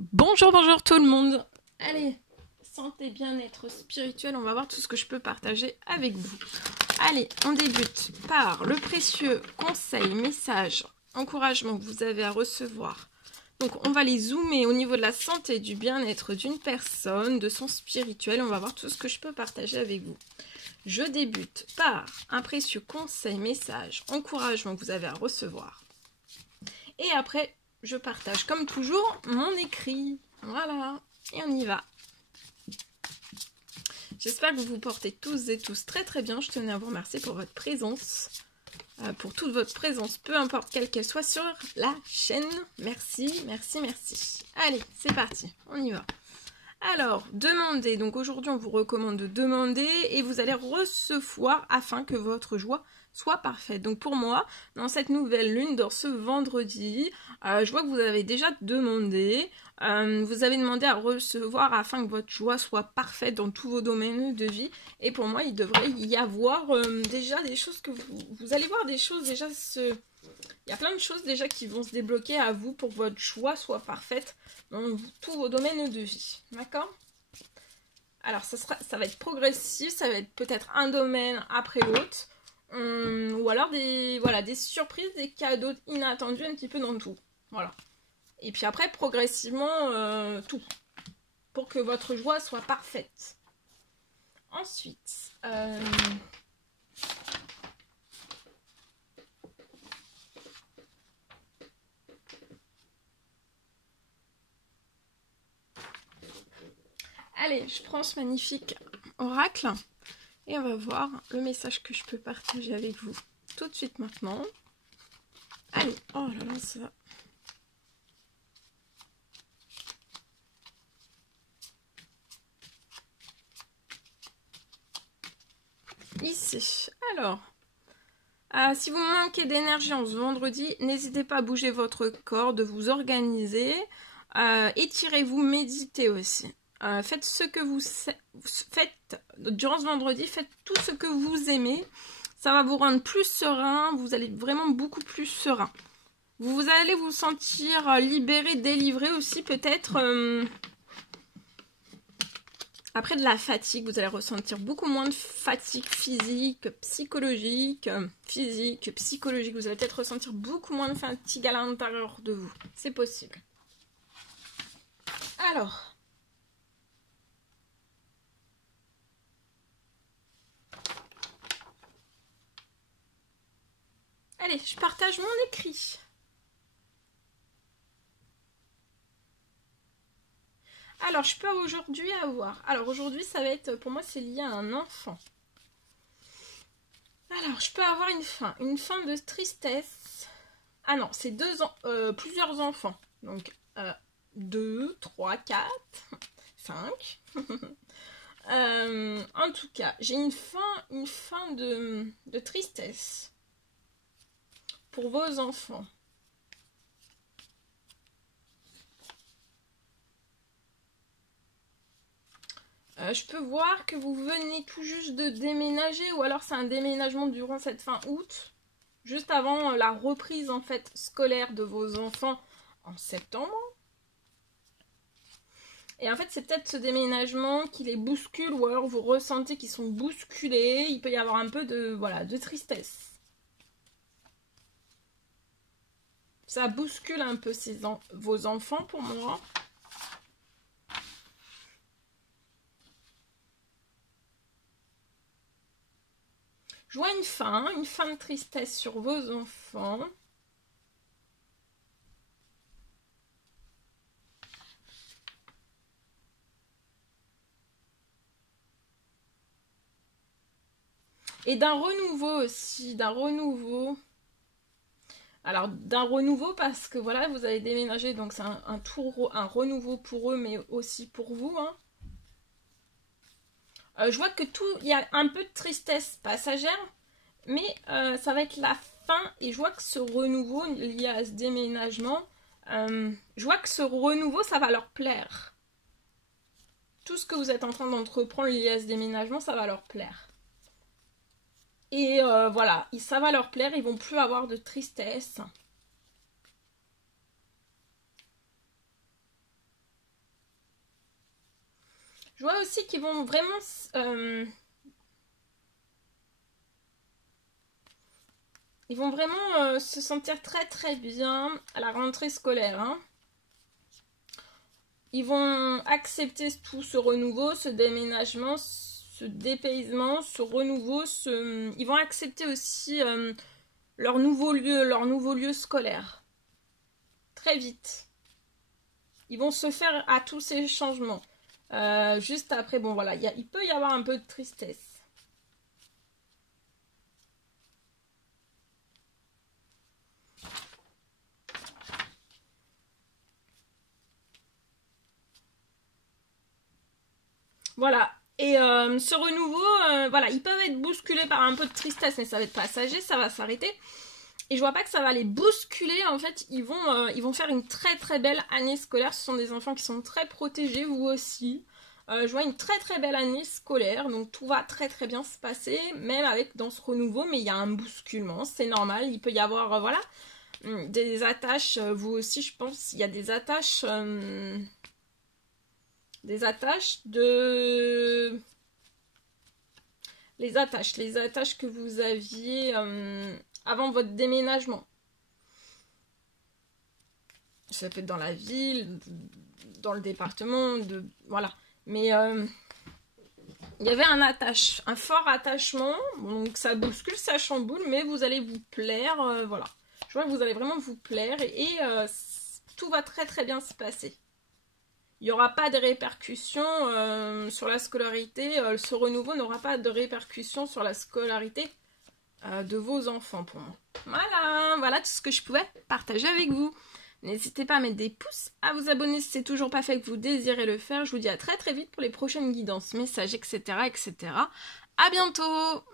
Bonjour, bonjour tout le monde. Allez, santé, bien-être spirituel, on va voir tout ce que je peux partager avec vous. Allez, on débute par le précieux conseil, message, encouragement que vous avez à recevoir. Donc on va les zoomer au niveau de la santé, du bien-être d'une personne, de son spirituel. On va voir tout ce que je peux partager avec vous. Je débute par un précieux conseil, message, encouragement que vous avez à recevoir. Et après, je partage comme toujours mon écrit. Voilà, et on y va. J'espère que vous vous portez tous et tous très très bien. Je tenais à vous remercier pour votre présence, pour toute votre présence, peu importe quelle qu'elle soit sur la chaîne. Merci, merci, merci. Allez, c'est parti, on y va. Alors, demandez. Donc aujourd'hui, on vous recommande de demander et vous allez recevoir afin que votre joie soit parfaite. Donc pour moi, dans cette nouvelle lune, dans ce vendredi, je vois que vous avez déjà demandé. Vous avez demandé à recevoir afin que votre joie soit parfaite dans tous vos domaines de vie. Et pour moi, il devrait y avoir déjà des choses que vous allez voir des choses déjà il y a plein de choses déjà qui vont se débloquer à vous pour que votre choix soit parfaite dans tous vos domaines de vie. D'accord? Alors ça va être progressif, ça va être peut-être un domaine après l'autre. Ou alors des surprises, des cadeaux inattendus un petit peu dans tout. Voilà. Et puis après, progressivement, tout. Pour que votre joie soit parfaite. Ensuite, allez, je prends ce magnifique oracle et on va voir le message que je peux partager avec vous tout de suite maintenant. Allez, oh là là, ça va. Ici, alors, si vous manquez d'énergie en ce vendredi, n'hésitez pas à bouger votre corps, de vous organiser, étirez-vous, méditez aussi. Faites ce que vous faites durant ce vendredi, faites tout ce que vous aimez. Ça va vous rendre plus serein, vous allez vraiment beaucoup plus serein. Vous allez vous sentir libéré, délivré aussi peut-être. Après de la fatigue, vous allez ressentir beaucoup moins de fatigue physique, psychologique, psychologique. Vous allez peut-être ressentir beaucoup moins de fatigue à l'intérieur de vous. C'est possible. Alors. Allez, je partage mon écrit. Alors, je peux aujourd'hui avoir... Alors, aujourd'hui, ça va être... Pour moi, c'est lié à un enfant. Alors, je peux avoir une fin de tristesse. Ah non, c'est plusieurs enfants. Donc, 2, 3, 4, 5. En tout cas, j'ai une fin de tristesse pour vos enfants. Je peux voir que vous venez tout juste de déménager ou alors c'est un déménagement durant cette fin août, juste avant la reprise en fait scolaire de vos enfants en septembre. Et en fait c'est peut-être ce déménagement qui les bouscule ou alors vous ressentez qu'ils sont bousculés, il peut y avoir un peu de tristesse. Ça bouscule un peu vos enfants pour moi. Je vois une fin de tristesse sur vos enfants. Et d'un renouveau aussi, d'un renouveau. Alors, d'un renouveau parce que voilà, vous allez déménager, donc c'est un renouveau pour eux, mais aussi pour vous. Hein. Je vois que il y a un peu de tristesse passagère, mais ça va être la fin. Et je vois que ce renouveau lié à ce déménagement, je vois que ce renouveau, ça va leur plaire. Tout ce que vous êtes en train d'entreprendre lié à ce déménagement, ça va leur plaire. Et voilà, ça va leur plaire, ils vont plus avoir de tristesse. Je vois aussi qu'ils vont vraiment... ils vont vraiment se sentir très très bien à la rentrée scolaire. Hein. Ils vont accepter tout ce renouveau, ce déménagement, ce dépaysement, ce renouveau. Ils vont accepter aussi leur nouveau lieu scolaire. Très vite. Ils vont se faire à tous ces changements. Juste après, bon voilà, il peut y avoir un peu de tristesse. Voilà. Et ce renouveau, voilà, ils peuvent être bousculés par un peu de tristesse, mais ça va être passager, ça va s'arrêter. Et je vois pas que ça va les bousculer, en fait, ils vont faire une très très belle année scolaire. Ce sont des enfants qui sont très protégés, vous aussi. Je vois une très très belle année scolaire, donc tout va très très bien se passer, même avec dans ce renouveau, mais il y a un bousculement, c'est normal. Il peut y avoir, voilà, des attaches, vous aussi, je pense, il y a des attaches... les attaches que vous aviez avant votre déménagement. Ça peut être dans la ville, dans le département, voilà. Mais il y avait un fort attachement, donc ça bouscule, ça chamboule, mais vous allez vous plaire, voilà. Je vois que vous allez vraiment vous plaire et tout va très très bien se passer. Il n'y aura pas de répercussions sur la scolarité. Ce renouveau n'aura pas de répercussions sur la scolarité de vos enfants pour moi. Voilà tout ce que je pouvais partager avec vous. N'hésitez pas à mettre des pouces, à vous abonner si c'est toujours pas fait et que vous désirez le faire. Je vous dis à très très vite pour les prochaines guidances, messages, etc. etc. À bientôt!